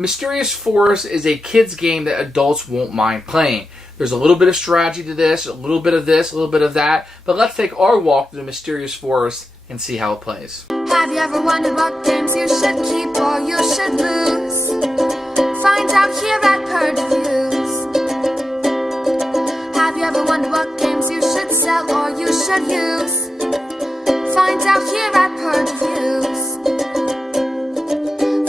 Mysterious Forest is a kid's game that adults won't mind playing. There's a little bit of strategy to this, a little bit of this, a little bit of that, but let's take our walk through the Mysterious Forest and see how it plays. Have you ever wondered what games you should keep or you should lose? Find out here at Purge Reviews. Have you ever wondered what games you should sell or you should use? Find out here at Purge Reviews.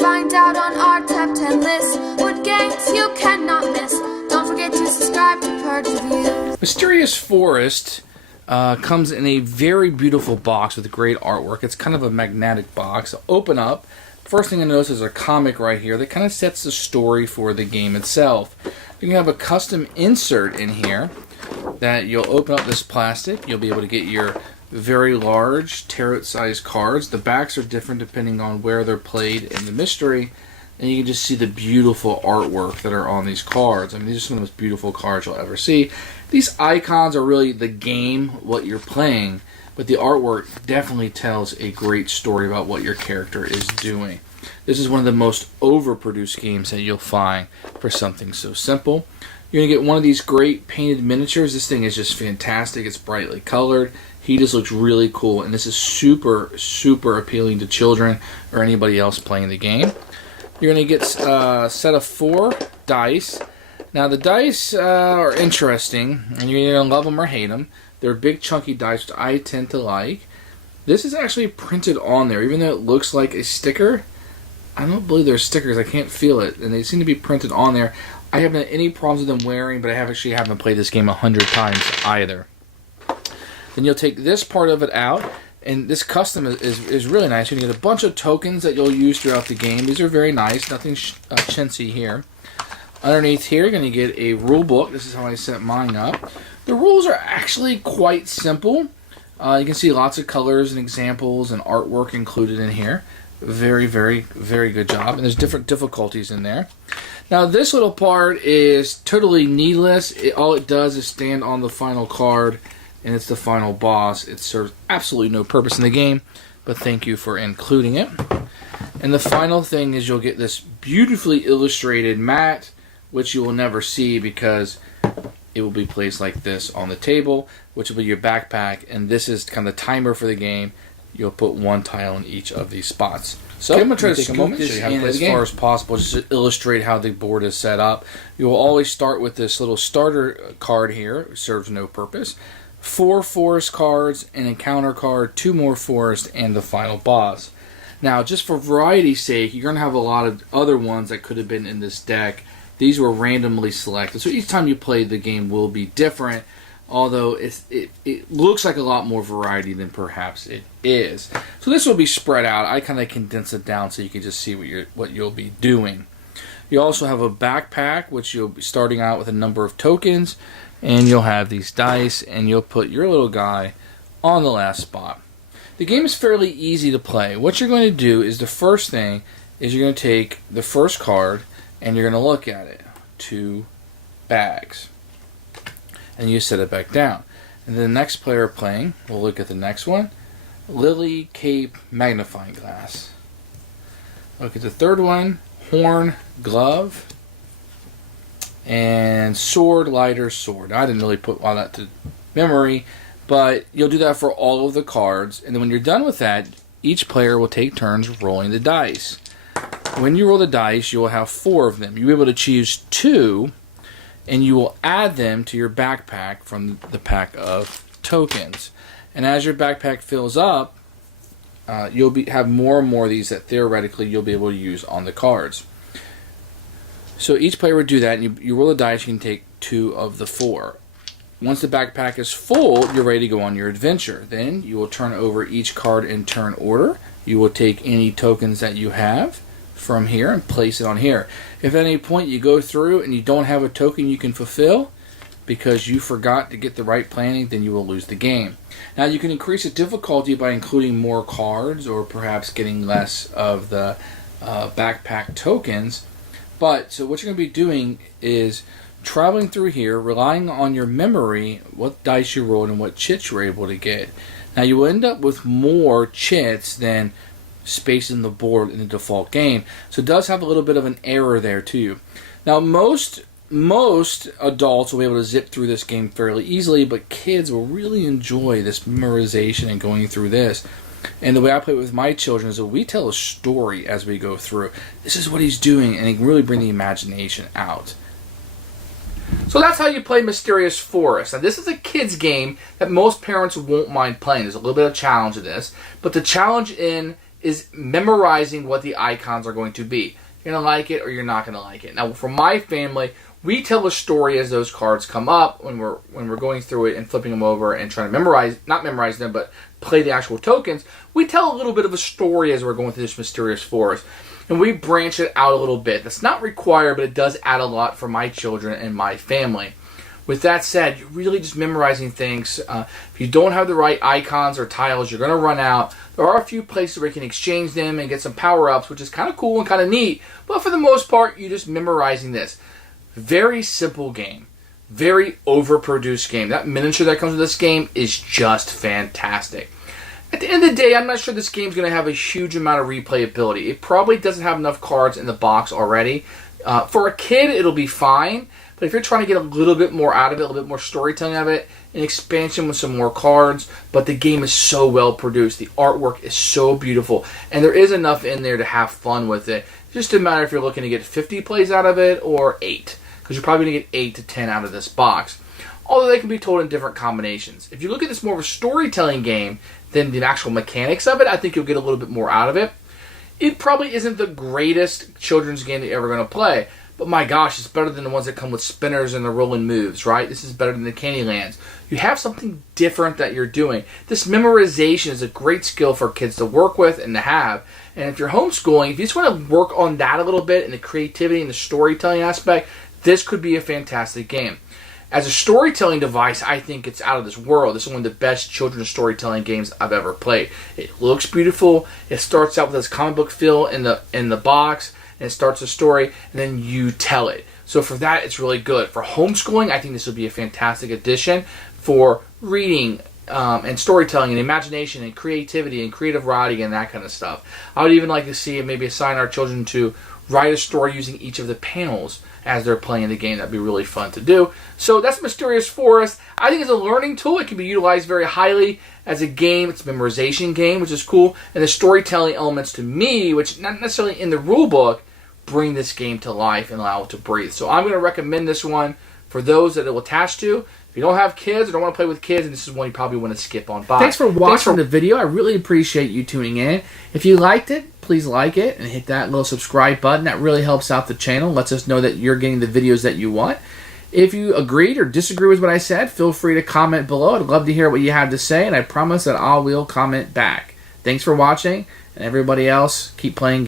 Find out on our top 10 list what games you cannot miss. Don't forget to subscribe to Purge Reviews. Mysterious Forest comes in a very beautiful box with great artwork. It's kind of a magnetic box. Open up. First thing I notice is a comic right here that kind of sets the story for the game itself. You can have a custom insert in here that you'll open up this plastic. You'll be able to get your very large tarot-sized cards. The backs are different depending on where they're played in the mystery. And you can just see the beautiful artwork that are on these cards. I mean, these are some of the most beautiful cards you'll ever see. These icons are really the game, what you're playing, but the artwork definitely tells a great story about what your character is doing. This is one of the most overproduced games that you'll find for something so simple. You're going to get one of these great painted miniatures. This thing is just fantastic. It's brightly colored. He just looks really cool, and this is super, super appealing to children or anybody else playing the game. You're going to get a set of 4 dice. Now, the dice are interesting, and you're going to love them or hate them. They're big, chunky dice, which I tend to like. This is actually printed on there, even though it looks like a sticker. I don't believe they're stickers. I can't feel it, and they seem to be printed on there. I haven't had any problems with them wearing, but I actually haven't played this game 100 times either. Then you'll take this part of it out, and this custom is really nice. You can get a bunch of tokens that you'll use throughout the game. These are very nice, nothing chintzy here. Underneath here, you're going to get a rule book. This is how I set mine up. The rules are actually quite simple. You can see lots of colors and examples and artwork included in here. Very, very, very good job. And there's different difficulties in there. Now, this little part is totally needless. All it does is stand on the final card, and it's the final boss. It serves absolutely no purpose in the game, but thank you for including it. And the final thing is you'll get this beautifully illustrated mat, which you will never see because it will be placed like this on the table, which will be your backpack, and this is kind of the timer for the game. You'll put 1 tile in each of these spots. So I'm going to try to scoop this in as far as possible just to illustrate how the board is set up. You will always start with this little starter card here. It serves no purpose. 4 forest cards, an encounter card, 2 more forest, and the final boss. Now, just for variety's sake, you're going to have a lot of other ones that could have been in this deck. These were randomly selected, so each time you play the game will be different, although it looks like a lot more variety than perhaps it is. So this will be spread out. I kind of condense it down so you can just see what you'll be doing. You also have a backpack, which you'll be starting out with a number of tokens, and you'll have these dice, and you'll put your little guy on the last spot. The game is fairly easy to play. What you're going to do is the first thing is you're going to take the first card, and you're going to look at it. 2 bags. And you set it back down. And then the next player playing will look at the next one. Lily Cape Magnifying Glass. Look at the third one. Horn Glove. And Sword Lighter Sword. Now, I didn't really put all that to memory, but you'll do that for all of the cards. And then when you're done with that, each player will take turns rolling the dice. When you roll the dice, you will have 4 of them. You'll be able to choose 2, and you will add them to your backpack from the pack of tokens. And as your backpack fills up, you'll have more and more of these that theoretically you'll be able to use on the cards. So each player would do that, and you roll the dice, you can take 2 of the 4. Once the backpack is full, you're ready to go on your adventure. Then you will turn over each card in turn order. You will take any tokens that you have from here and place it on here. If at any point you go through and you don't have a token you can fulfill because you forgot to get the right planning, then you will lose the game. Now, you can increase the difficulty by including more cards or perhaps getting less of the backpack tokens. But so what you're going to be doing is traveling through here, relying on your memory, what dice you rolled and what chits you're able to get. Now, you will end up with more chits than space in the board in the default game. So it does have a little bit of an error there too. Now most adults will be able to zip through this game fairly easily, but kids will really enjoy this memorization and going through this. And the way I play with my children is that we tell a story as we go through. This is what he's doing, and it can really bring the imagination out. So that's how you play Mysterious Forest. Now this is a kid's game that most parents won't mind playing. There's a little bit of challenge in this, but the challenge is memorizing what the icons are going to be. You're going to like it or you're not going to like it. Now for my family, we tell a story as those cards come up when we're going through it and flipping them over and trying to not memorize them, but play the actual tokens. We tell a little bit of a story as we're going through this Mysterious Forest. And we branch it out a little bit. That's not required, but it does add a lot for my children and my family. With that said, you're really just memorizing things. If you don't have the right icons or tiles, you're going to run out. There are a few places where you can exchange them and get some power-ups, which is kind of cool and kind of neat. But for the most part, you're just memorizing this. Very simple game. Very overproduced game. That miniature that comes with this game is just fantastic. At the end of the day, I'm not sure this game's going to have a huge amount of replayability. It probably doesn't have enough cards in the box already. For a kid, it'll be fine. But if you're trying to get a little bit more out of it, a little bit more storytelling out of it, an expansion with some more cards, but the game is so well produced. The artwork is so beautiful. And there is enough in there to have fun with it. It's just a matter if you're looking to get 50 plays out of it or 8. Because you're probably going to get 8 to 10 out of this box. Although they can be told in different combinations. If you look at this more of a storytelling game than the actual mechanics of it, I think you'll get a little bit more out of it. It probably isn't the greatest children's game that you're ever going to play, but my gosh, it's better than the ones that come with spinners and the rolling moves, right? This is better than the Candylands. You have something different that you're doing. This memorization is a great skill for kids to work with and to have. And if you're homeschooling, if you just want to work on that a little bit and the creativity and the storytelling aspect, this could be a fantastic game. As a storytelling device, I think it's out of this world. This is one of the best children's storytelling games I've ever played. It looks beautiful. It starts out with this comic book feel in the box, and it starts a story, and then you tell it. So for that, it's really good. For homeschooling, I think this would be a fantastic addition for reading and storytelling and imagination and creativity and creative writing and that kind of stuff. I would even like to see maybe assign our children to write a story using each of the panels as they're playing the game. That'd be really fun to do. So that's Mysterious Forest. I think it's a learning tool. It can be utilized very highly as a game. It's a memorization game, which is cool. And the storytelling elements to me, which not necessarily in the rule book, bring this game to life and allow it to breathe. So I'm going to recommend this one for those that it will attach to. If you don't have kids or don't want to play with kids, and this is one you probably want to skip on by. Thanks for watching the video. I really appreciate you tuning in. If you liked it, please like it and hit that little subscribe button. That really helps out the channel. Lets us know that you're getting the videos that you want. If you agreed or disagree with what I said, feel free to comment below. I'd love to hear what you have to say, and I promise that I will comment back. Thanks for watching, and everybody else, keep playing.